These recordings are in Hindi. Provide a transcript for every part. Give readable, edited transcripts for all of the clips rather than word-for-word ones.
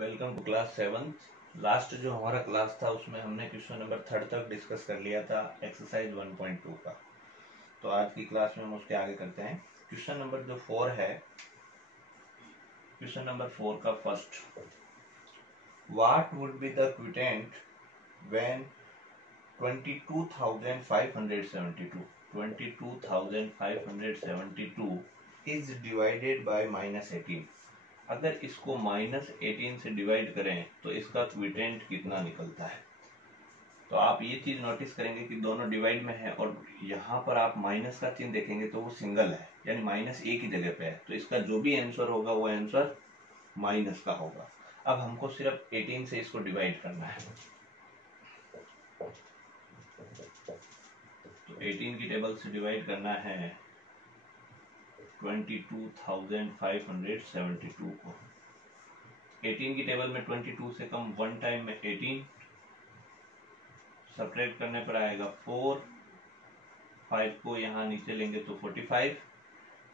Welcome to class 7th। Last जो हमारा क्लास था उसमें हमने क्वेश्चन नंबर 3 तक डिस्कस कर लिया था एक्सरसाइज 1.2 का। तो आज की क्लास में हम उसके आगे करते हैं। क्वेश्चन नंबर जो 4 है, क्वेश्चन नंबर 4 का first, what would be the quotient when 22,572 is divided by -18। अगर इसको -18 से डिवाइड करें तो इसका क्विटेंट कितना निकलता है। तो आप ये चीज नोटिस करेंगे कि दोनों डिवाइड में है और यहाँ पर आप माइनस का चिन्ह देखेंगे तो वो सिंगल है, यानी माइनस एक ही जगह पे है। तो इसका जो भी आंसर होगा वो आंसर माइनस का होगा। अब हमको सिर्फ 18 से इसको डिवाइड करना है। तो 18 की टेबल से डिवाइड करना है 22,572 को। 18 की टेबल में 22 से कम वन टाइम में 18, सब्ट्रैक्ट करने पर आएगा 4, 5 को यहाँ नीचे लेंगे तो 45,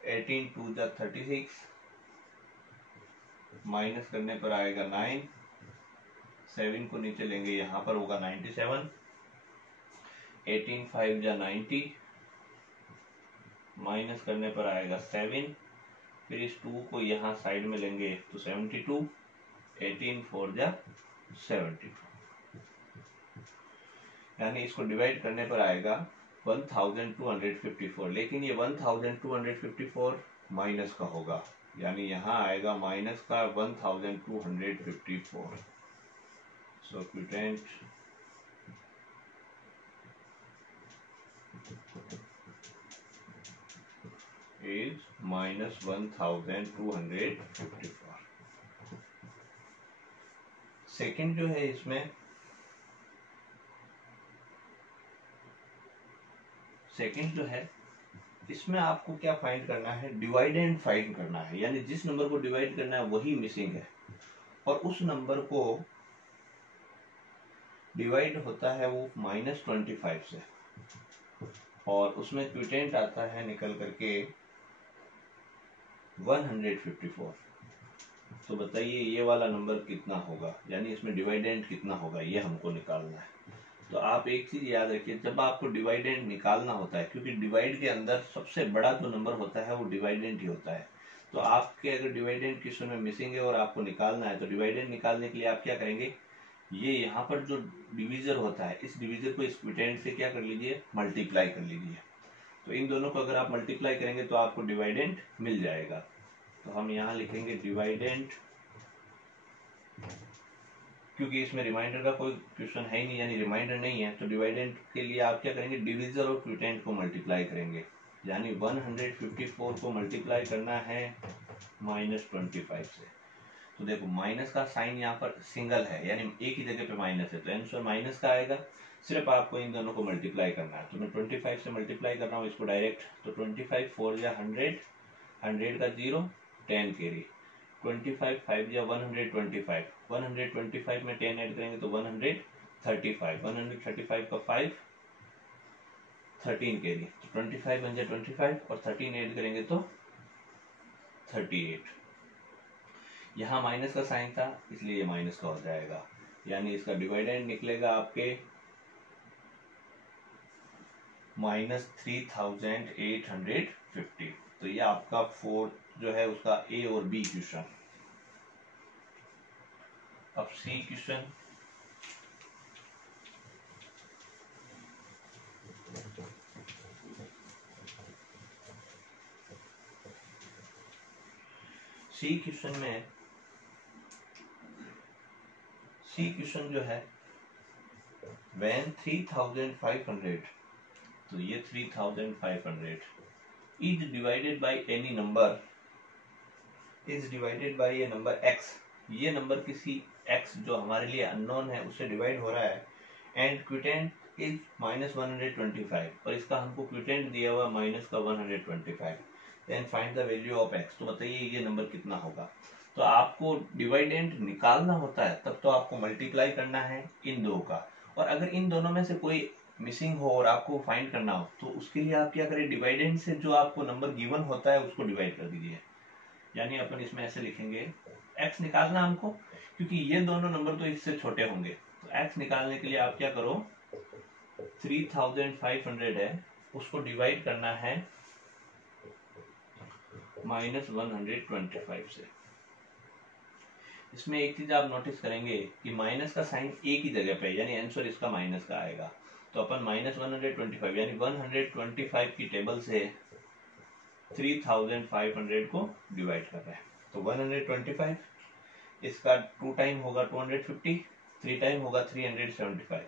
18 2 जा 36, माइनस करने पर आएगा 9, 7 को नीचे लेंगे यहाँ पर होगा 97, 18 5 जा 90, माइनस करने पर आएगा 7, फिर इस 2 को यहाँ साइड में लेंगे तो 72, 18 4 जा 72, यानी इसको डिवाइड करने पर आएगा 1254। लेकिन ये 1254 माइनस का होगा, यानी यहाँ आएगा माइनस का 1254। सो क्विटेंट इज -1254। सेकंड जो है इसमें, सेकंड जो है इसमें आपको क्या फाइंड करना है, डिवाइडेंड फाइंड करना है। यानी जिस नंबर को डिवाइड करना है वही मिसिंग है और उस नंबर को डिवाइड होता है वो -25 से, और उसमें क्विटेंट आता है निकल करके 154। तो बताइए ये वाला नंबर कितना होगा, यानी इसमें डिवाइडेंड कितना होगा, ये हमको निकालना है। तो आप एक चीज याद रखिए, जब आपको डिवाइडेंड निकालना होता है, क्योंकि डिवाइड के अंदर सबसे बड़ा जो नंबर होता है वो डिवाइडेंड ही होता है। तो आपके अगर डिवाइडेंड क्वेश्चन में मिसिंग है और आपको निकालना है, तो डिवाइडेंड निकालने के लिए आप क्या करेंगे, ये यहाँ पर जो डिविजर होता है इस डिविजर को इस क्विटेंड से क्या कर लीजिए, मल्टीप्लाई कर लीजिए। तो इन दोनों को अगर आप मल्टीप्लाई करेंगे तो आपको डिवाइडेंड मिल जाएगा। तो हम यहाँ लिखेंगे डिवाइडेंड, क्योंकि इसमें रिमाइंडर का कोई क्वेश्चन है ही नहीं, यानी रिमाइंडर नहीं है। तो डिवाइडेंड के लिए आप क्या करेंगे, डिविजर और क्विटेंट को मल्टीप्लाई करेंगे। यानी 154 को मल्टीप्लाई करना है -25 से। तो देखो माइनस का साइन यहाँ पर सिंगल है, यानी एक ही जगह पे माइनस है, तो आंसर माइनस का आएगा। सिर्फ आपको इन दोनों को मल्टीप्लाई करना है। तो मैं 25 से मल्टीप्लाई कर रहा हूँ इसको डायरेक्ट। तो 25 4 या 100, 100 का 0, 10 कैरी, 25 5 या 125, 125 में 10 ऐड करेंगे तो 135, 135 का 5, 13 कैरी, तो 25 बन जाए 25 और 13 ऐड करेंगे तो 38। यहाँ माइनस का साइन था इसलिए ये माइनस का हो जाएगा, यानी इसका डिवाइडेंड निकलेगा आपके -3850। तो ये आपका 4 जो है उसका ए और बी क्वेश्चन। अब सी क्वेश्चन, सी क्वेश्चन में, सी क्वेश्चन जो है when 3500, तो ये 3500 is divided by any number, is divided by a number x, ये नंबर किसी x जो हमारे लिए अननोन है उससे डिवाइड हो रहा है, एंड क्विटेंट इज -125, और इसका हमको क्विटेंट दिया हुआ माइनस का 125, then find the value of x। तो बताइए ये नंबर कितना होगा। तो आपको डिवाइडेंट निकालना होता है तब तो आपको मल्टीप्लाई करना है इन दो का, और अगर इन दोनों में से कोई मिसिंग हो और आपको फाइंड करना हो तो उसके लिए आप क्या करें, डिवाइडेंट से जो आपको नंबर गिवन होता है उसको डिवाइड कर दीजिए। यानी अपन इसमें ऐसे लिखेंगे एक्स निकालना हमको, क्योंकि ये दोनों नंबर तो इससे छोटे होंगे। तो एक्स निकालने के लिए आप क्या करो, 3500 है उसको डिवाइड करना है -125 से। इसमें एक चीज आप नोटिस करेंगे कि माइनस का साइन एक ही जगह पे है, यानी आंसर इसका माइनस का आएगा। तो अपन -125 यानी 125 की टेबल से 3500 को डिवाइड कर रहे हैं। तो 125, इसका 2 टाइम होगा 250, 3 टाइम होगा 375,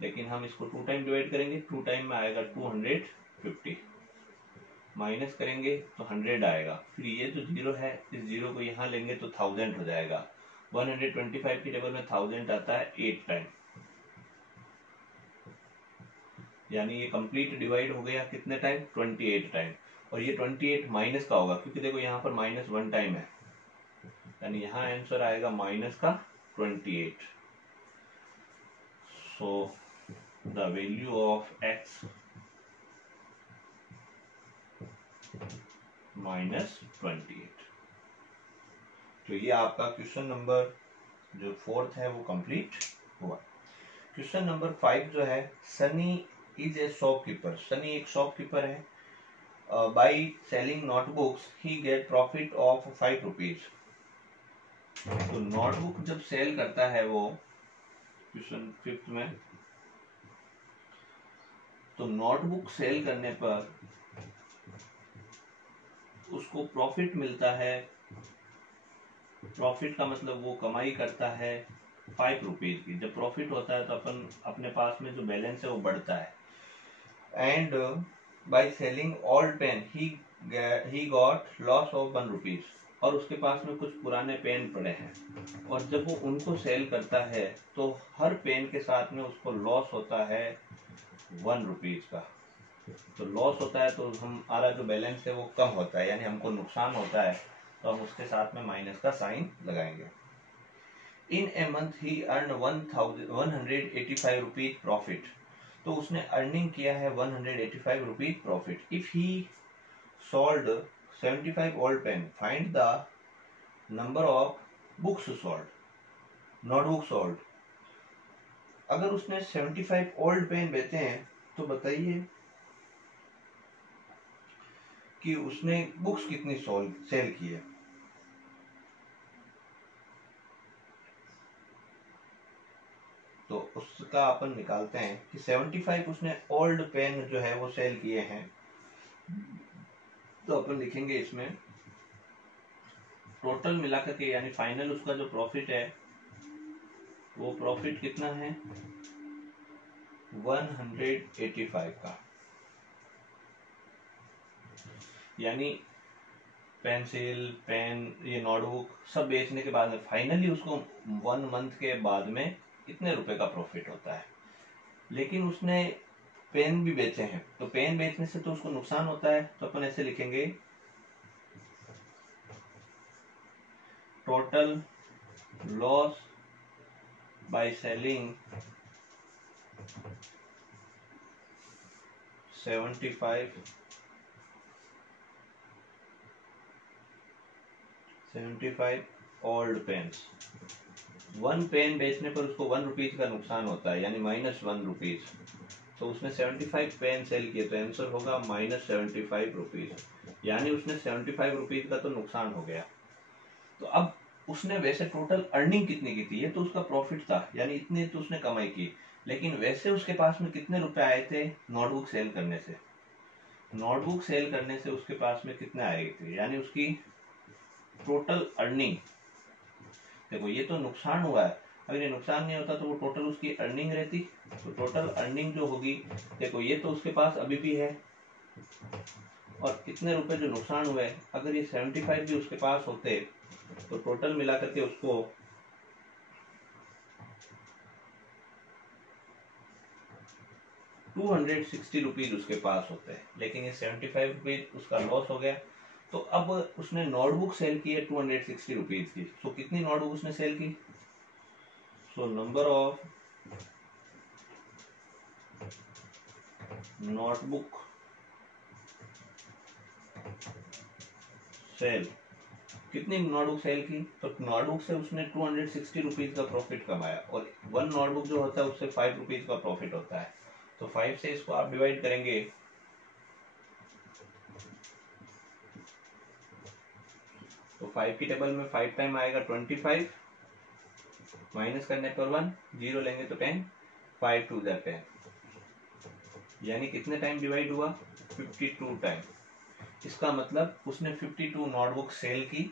लेकिन हम इसको 2 टाइम डिवाइड करेंगे, 2 टाइम में आएगा 250, माइनस करेंगे तो 100 आएगा। फिर ये जो जीरो है, इस जीरो को यहाँ लेंगे तो 1000 हो जाएगा। 125 की टेबल में 1000 आता है 8 टाइम, यानी ये कंप्लीट डिवाइड हो गया कितने टाइम, 28 टाइम। और ये 28 माइनस का होगा, क्योंकि देखो यहाँ पर -1 टाइम है, यानी यहाँ आंसर आएगा माइनस का 28। So the value of x -28। तो ये आपका क्वेश्चन नंबर जो 4th है वो कंप्लीट हुआ। क्वेश्चन नंबर 5 जो है, Sunny is a shopkeeper. Sunny एक शॉपकीपर है। By selling notebooks he gate profit of 5 rupees. तो नोटबुक जब सेल करता है वो, क्वेश्चन 5th में, तो नोटबुक सेल करने पर उसको प्रॉफिट मिलता है। प्रॉफिट का मतलब वो कमाई करता है 5 रुपीज की। जब प्रॉफिट होता है तो अपन अपने पास में जो बैलेंस है वो बढ़ता है। And by selling old pen he got loss of 1 rupees. और उसके पास में कुछ पुराने पेन पड़े हैं, और जब वो उनको सेल करता है तो हर पेन के साथ में उसको लॉस होता है 1 रुपीज का। तो लॉस होता है तो हमारा जो बैलेंस है वो कम होता है, यानी हमको नुकसान होता है, तो हम उसके साथ में माइनस का साइन लगाएंगे। In a month he earn 185 rupees profit. तो उसने अर्निंग किया है 185 rupees profit. If he sold 75 old pen, find the number of books sold, notebook sold. अगर उसने 75 ओल्ड पेन बेचे हैं तो बताइए कि उसने बुक्स कितनी सेल की है। तो उसका अपन निकालते हैं कि 75 उसने ओल्ड पेन जो है वो सेल किए हैं। तो अपन लिखेंगे इसमें टोटल मिलाकर के, यानी फाइनल उसका जो प्रॉफिट है वो प्रॉफिट कितना है 185 का। यानी पेंसिल, पेन, ये नोटबुक सब बेचने के बाद में फाइनली उसको 1 मंथ के बाद में इतने रुपए का प्रॉफिट होता है। लेकिन उसने पेन भी बेचे हैं, तो पेन बेचने से तो उसको नुकसान होता है। तो अपन ऐसे लिखेंगे total loss by selling 75 old pens. 1 pen बेचने पर उसको 1 रुपीज का नुकसान होता है, यानी -1 रुपीज। तो उसने 75 पेन सेल किए, तो आंसर होगा -75 रुपीज, यानी उसने 75 रुपीज का तो नुकसान हो गया। तो अब उसने वैसे टोटल अर्निंग कितनी की थी, ये तो उसका प्रॉफिट था, यानी इतनी तो उसने कमाई की। लेकिन वैसे उसके पास में कितने रुपए आए थे नोटबुक सेल करने से। नोटबुक सेल करने से उसके पास में कितने आए थे, यानी उसकी टोटल अर्निंग। देखो ये तो नुकसान हुआ है, अगर ये नुकसान नहीं होता तो वो टोटल उसकी अर्निंग रहती। तो टोटल अर्निंग जो होगी, देखो ये तो उसके पास अभी भी है, और कितने रुपए जो नुकसान हुए, अगर ये 75 भी उसके पास होते तो टोटल मिलाकर के उसको 260 रुपीज उसके पास होते हैं। लेकिन ये 75 रुपीज उसका लॉस हो गया। तो अब उसने नोटबुक सेल की है 260 रुपीज की। सो कितनी नोटबुक उसने सेल की, so number of notebook sell कितनी नोटबुक सेल की, तो नोटबुक से उसने 260 रुपीज का प्रॉफिट कमाया, और वन नोटबुक जो होता है उससे 5 रुपीज का प्रॉफिट होता है। तो 5 से इसको आप डिवाइड करेंगे, तो 5 की टेबल में 5 टाइम आएगा 25, माइनस करने पर 1, 0 लेंगे तो 10, 5 टू 10, यानी कितने टाइम डिवाइड हुआ, 52 टाइम। इसका मतलब उसने 52 नोटबुक सेल की,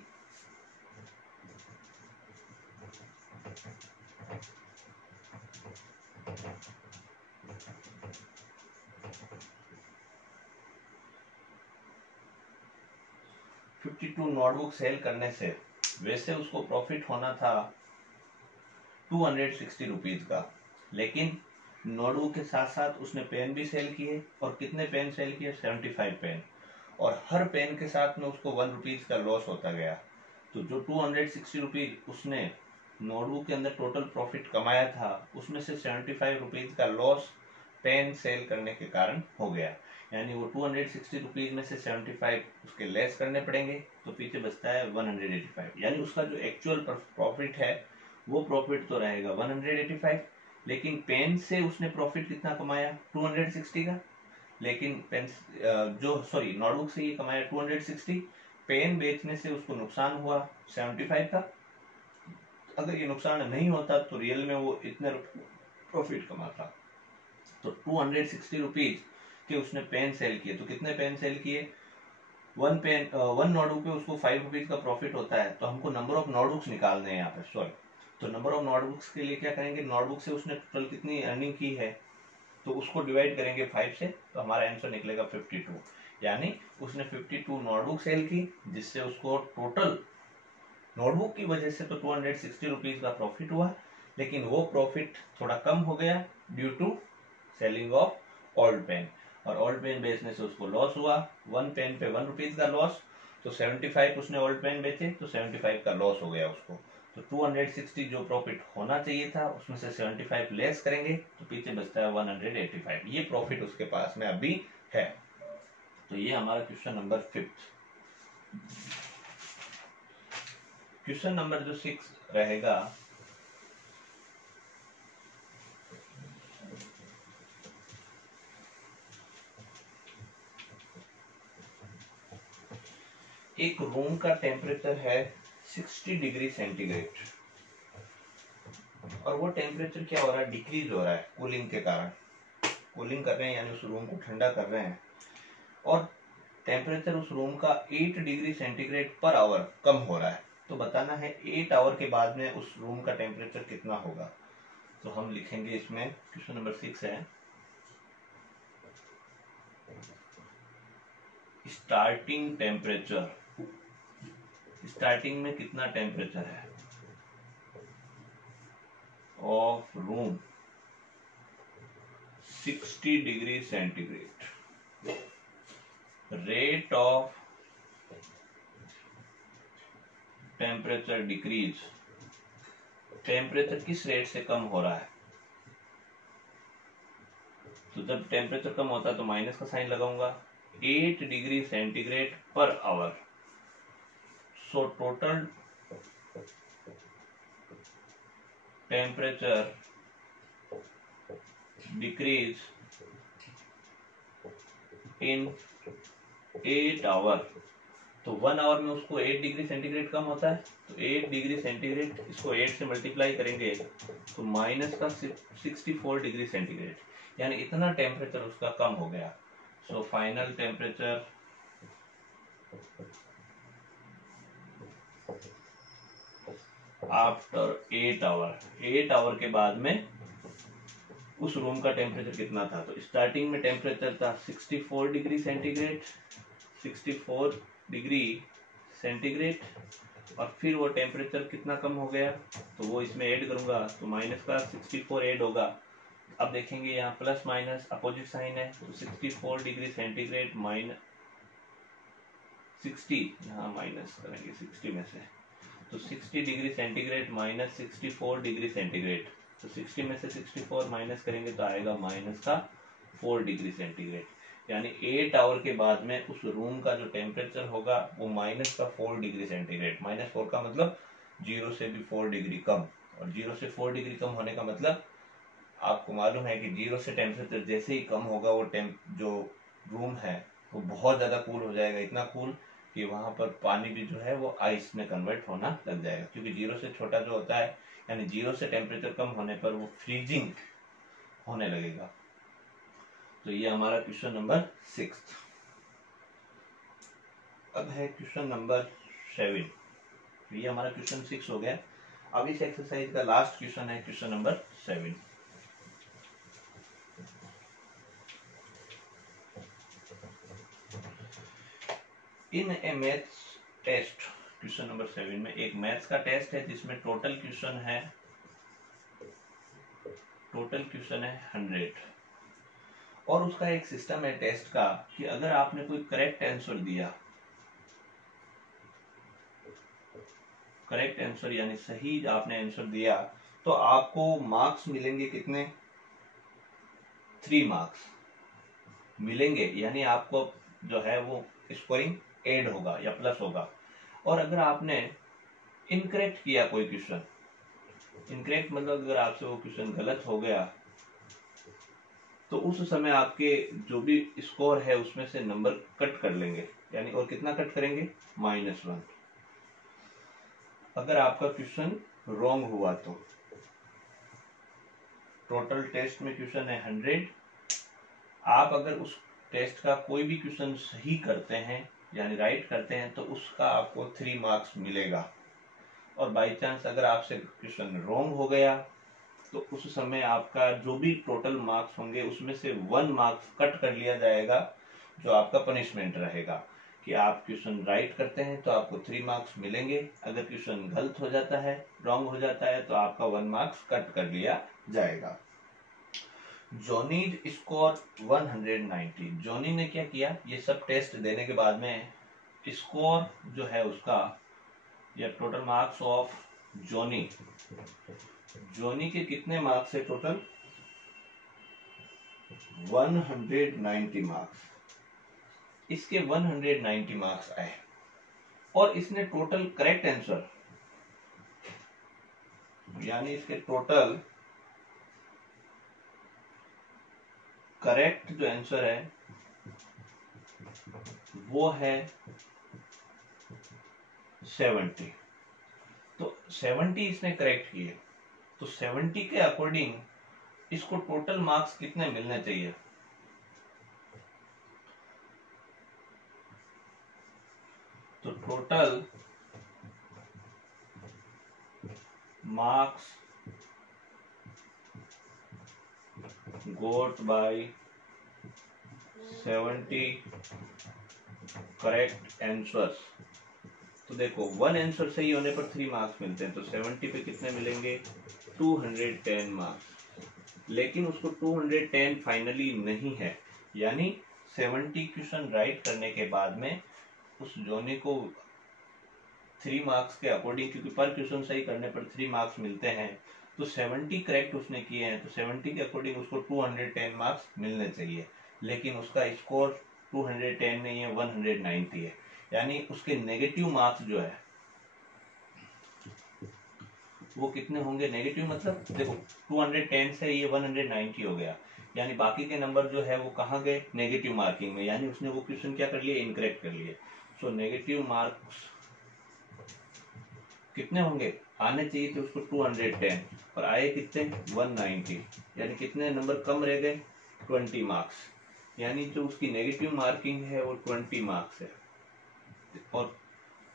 नोटबुक सेल करने से वैसे उसको प्रॉफिट होना था 260 रुपीज का, लेकिन नोटबुक के साथ साथ उसने पेन भी सेल किए, और कितने पेन सेल किए, 75 पेन, और हर पेन के साथ में उसको 1 रुपीज का लॉस होता गया। तो जो 260 रुपीज उसने नोटबुक के अंदर टोटल प्रॉफिट कमाया था, उसमें से 75 रुपीज का लॉस पेन सेल करने के कारण हो गया, यानी वो 260 रुपीज में से 75 उसके लेस करने पड़ेंगे, तो पीछे बचता है 185, यानी उसका जो एक्चुअल प्रॉफिट है वो प्रॉफिट तो रहेगा 185, लेकिन पेन से उसने प्रॉफिट कितना कमाया, 260 का, लेकिन पेन नोटबुक से ये कमाया 260, पेन बेचने से उसको नुकसान हुआ 75 का। अगर ये नुकसान नहीं होता तो रियल में वो इतने प्रॉफिट कमाता। तो 260 रुपीज के उसने पेन सेल किए, तो कितने पेन सेल किए, वन नोटबुक पे उसको 5 रुपीज का प्रॉफिट होता है, तो हमको नंबर ऑफ नोटबुक्स निकालने हैं यहाँ पे, सॉरी। तो नंबर ऑफ नोटबुक्स के लिए क्या करेंगे, नोटबुक से उसने टोटल कितनी अर्निंग की है, तो उसको डिवाइड करेंगे 5 से, तो हमारा आंसर निकलेगा 52, यानी उसने 52 नोटबुक सेल की, जिससे उसको टोटल नोटबुक की वजह से तो 260 रुपीज का प्रॉफिट हुआ, लेकिन वो प्रॉफिट थोड़ा कम हो गया due to selling of old pen, और ओल्ड पेन बेचने से उसको लॉस हुआ, 1 पेन पे 1 रुपीज का लॉस, तो 75 उसने ओल्ड पेन बेचे तो 75 का लॉस हो गया उसको। तो 260 जो प्रॉफिट होना चाहिए था उसमें से 75 लेस करेंगे, तो पीछे बचता है 185, ये प्रॉफिट उसके पास में अभी है। तो ये हमारा क्वेश्चन नंबर 5। क्वेश्चन नंबर जो 6 रहेगा, एक रूम का टेम्परेचर है 60 डिग्री सेंटीग्रेड, और वो टेम्परेचर क्या हो रहा है, डिक्रीज हो रहा है कूलिंग के कारण, कूलिंग कर रहे हैं यानी उस रूम को ठंडा कर रहे हैं, और टेम्परेचर उस रूम का 8 डिग्री सेंटीग्रेड पर आवर कम हो रहा है। तो बताना है 8 आवर के बाद में उस रूम का टेम्परेचर कितना होगा। तो हम लिखेंगे इसमें, क्वेश्चन नंबर 6 है, स्टार्टिंग टेम्परेचर, स्टार्टिंग में कितना टेम्परेचर है of room 60 degree centigrade, rate of temperature decrease, temperature किस रेट से कम हो रहा है, तो जब टेम्परेचर कम होता है तो माइनस का साइन लगाऊंगा, 8 degree centigrade per hour, so total temperature decrease in 8 hour. तो 1 आवर में उसको 8 डिग्री सेंटीग्रेड कम होता है, तो 8 डिग्री सेंटीग्रेड इसको 8 से मल्टीप्लाई करेंगे तो माइनस का 64 डिग्री सेंटीग्रेड, यानी इतना टेम्परेचर उसका कम हो गया। So final temperature after 8 hour, 8 hour के बाद में उस रूम का टेम्परेचर कितना था। तो स्टार्टिंग में टेम्परेचर था 64 डिग्री सेंटीग्रेड, 64 डिग्री सेंटीग्रेड, और फिर वो टेम्परेचर कितना कम हो गया, तो वो इसमें ऐड करूंगा तो माइनस का 64 ऐड होगा। अब देखेंगे यहाँ प्लस माइनस अपोजिट साइन है, तो 64 डिग्री सेंटीग्रेड माइनस 60, यहाँ माइनस करेंगे 60 में से, तो 60 degree centigrade minus 64 degree centigrade, तो 60 में से 64 माइनस करेंगे तो आएगा माइनस का 4 डिग्री सेंटीग्रेड, यानी 8 आवर के बाद में उस रूम का जो टेम्परेचर होगा वो -4 डिग्री सेंटीग्रेड। -4 का मतलब 0 से भी 4 डिग्री कम, और 0 से 4 डिग्री कम होने का मतलब आपको मालूम है कि 0 से टेम्परेचर जैसे ही कम होगा वो जो रूम है वो बहुत ज़्यादा कूल हो जाएगा, इतना कूल कि वहाँ पर पानी भी जो है वो आइस में कन्वर्ट होना लग जाएगा, क्योंकि 0 से छोटा जो होता है यानी 0 से टेम्परेचर कम होने पर वो फ्रीजिंग होने लगेगा। तो ये हमारा क्वेश्चन नंबर 6। अब है क्वेश्चन नंबर 7। ये हमारा क्वेश्चन 6 हो गया। अब इस एक्सरसाइज का लास्ट क्वेश्चन है क्वेश्चन नंबर 7। इन ए मैथ्स टेस्ट, क्वेश्चन नंबर 7 में एक मैथ्स का टेस्ट है जिसमें टोटल क्वेश्चन है 100, और उसका एक सिस्टम है टेस्ट का कि अगर आपने कोई करेक्ट आंसर यानी सही आपने आंसर दिया तो आपको मार्क्स मिलेंगे कितने? 3 मार्क्स मिलेंगे, यानी आपको जो है वो स्कोरिंग ऐड होगा या प्लस होगा। और अगर आपने इनकरेक्ट किया कोई क्वेश्चन, इनकरेक्ट मतलब अगर आपसे वो क्वेश्चन गलत हो गया तो उस समय आपके जो भी स्कोर है उसमें से नंबर कट कर लेंगे, यानी और कितना कट करेंगे? -1। अगर आपका क्वेश्चन रॉन्ग हुआ तो टोटल टेस्ट में क्वेश्चन है 100, आप अगर उस टेस्ट का कोई भी क्वेश्चन सही करते हैं यानी राइट करते हैं तो उसका आपको 3 मार्क्स मिलेगा। और बाय चांस अगर आपसे क्वेश्चन रॉन्ग हो गया तो उस समय आपका जो भी टोटल मार्क्स होंगे उसमें से 1 मार्क्स कट कर लिया जाएगा, जो आपका पनिशमेंट रहेगा कि आप क्वेश्चन राइट करते हैं तो आपको 3 मार्क्स मिलेंगे, अगर क्वेश्चन गलत हो जाता है, रॉन्ग हो जाता है तो आपका 1 मार्क्स कट कर लिया जाएगा। Johnny score 190। जॉनी ने क्या किया, ये सब टेस्ट देने के बाद में स्कोर जो है उसका या टोटल मार्क्स ऑफ जॉनी के कितने मार्क्स है? Total 190 marks. इसके 190 मार्क्स आए और इसने टोटल करेक्ट आंसर यानी इसके टोटल करेक्ट जो आंसर है वो है 70। तो 70 इसने करेक्ट किए, तो 70 के अकॉर्डिंग इसको टोटल मार्क्स कितने मिलने चाहिए? तो टोटल मार्क्स गोट बाय 70 करेक्ट आंसर्स। तो देखो 1 आंसर सही होने पर 3 मार्क्स मिलते हैं, तो 70 पे कितने मिलेंगे? 210 मार्क्स। लेकिन उसको 210 फाइनली नहीं है, यानी 70 क्वेश्चन राइट करने के बाद में उस जॉनी को 3 मार्क्स के अकॉर्डिंग, क्योंकि पर क्वेश्चन सही करने पर 3 मार्क्स मिलते हैं, तो 70 करेक्ट उसने किए हैं तो 70 के अकॉर्डिंग उसको 210 मार्क्स मिलने चाहिए, लेकिन उसका स्कोर 210 नहीं है, 190 है। यानी उसके नेगेटिव मार्क्स जो है वो कितने होंगे? नेगेटिव मतलब देखो 210 से ये 190 हो गया, यानी बाकी के नंबर जो है वो कहाँ गए? नेगेटिव मार्किंग में, यानी उसने वो क्वेश्चन क्या कर लिए? इनकरेक्ट कर लिए। सो नेगेटिव मार्क्स कितने होंगे? आने चाहिए थे उसको 210 और आए कितने? 190, यानी कितने नंबर कम रह गए? 20 मार्क्स। यानी जो उसकी नेगेटिव मार्किंग है वो 20 मार्क्स है। और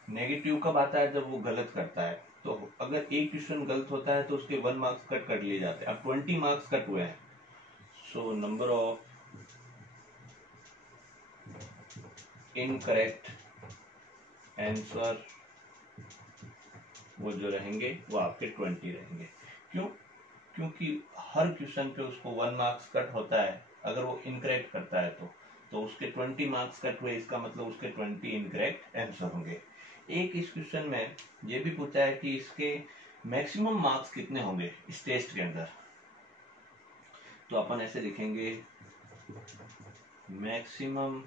नेगेटिव कब आता है? जब वो गलत करता है। तो अगर एक क्वेश्चन गलत होता है तो उसके 1 मार्क्स कट कर लिए जाते हैं। अब 20 मार्क्स कट हुए हैं, सो नंबर ऑफ इनकरेक्ट आंसर वो जो रहेंगे वो आपके 20 रहेंगे। क्यों? क्योंकि हर क्वेश्चन पे उसको 1 मार्क्स कट होता है अगर वो इनकरेक्ट करता है तो उसके 20 मार्क्स कट हुए, इसका मतलब उसके 20 इनकरेक्ट आंसर होंगे। एक इस क्वेश्चन में ये भी पूछा है कि इसके मैक्सिमम मार्क्स कितने होंगे इस टेस्ट के अंदर। तो अपन ऐसे लिखेंगे maximum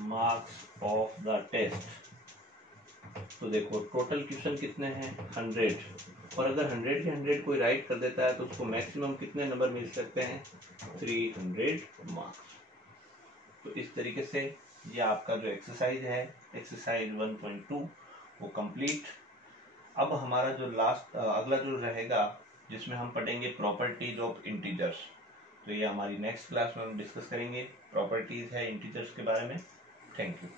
marks of the test. तो देखो टोटल क्वेश्चन कितने हैं 100, और अगर 100 के 100 कोई राइट कर देता है तो उसको मैक्सिमम कितने नंबर मिल सकते हैं 300 मार्क्स। तो इस तरीके से ये आपका जो एक्सरसाइज है एक्सरसाइज 1.2 वो कंप्लीट। अब हमारा जो लास्ट अगला जो रहेगा जिसमें हम पढ़ेंगे प्रॉपर्टीज ऑफ इंटीजर्स। तो ये हमारी नेक्स्ट क्लास में हम डिस्कस करेंगे प्रॉपर्टीज है इंटीजर्स के बारे में। Thank you.